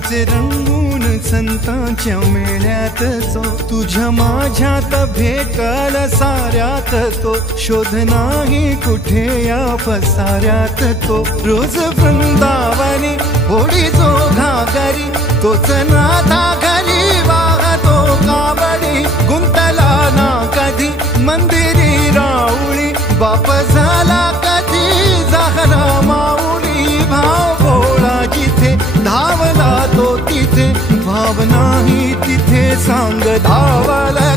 असाच रंगून संतांच्या मेळ्यात जो तुझ्या माझ्यात भेटल साऱ्यात तो शोध नाही कुठे या पसाऱ्यात तो रोज वृंदावनी होडी जो घागरी तोच नाथा घरी वाहतो कावडी गुंतला ना कधी मंदिरी राऊळी बाप झाला कधी जाहरा माऊली भाव भोळा जिथे धावला तो तिथे भाव नाही तिथे सांग धावला